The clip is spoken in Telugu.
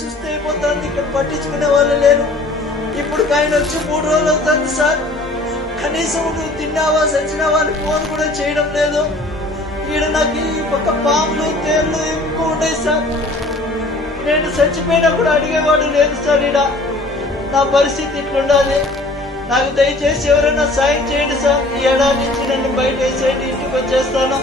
సుస్థ అయిపోతుంది ఇక్కడ పట్టించుకునే వాళ్ళు లేరు. ఇప్పుడు ఆయన వచ్చి మూడు రోజులు అవుతుంది సార్. కనీసం నువ్వు తిన్నావా సచ్చినావా అని ఫోన్ కూడా చేయడం లేదు. ఈడ నాకు ఈ పక్క పాములు తేళ్ళు ఎక్కువ ఉంటాయి సార్. నేను చచ్చిపోయినా కూడా అడిగేవాడు లేదు సార్ ఈడ. నా పరిస్థితి ఇట్లుండాలి. నాకు దయచేసి ఎవరైనా సాయం చేయండి సార్. ఈ ఏడాది నుంచి నన్ను బయట వేసేయండి ఇంటికి వచ్చేస్తాను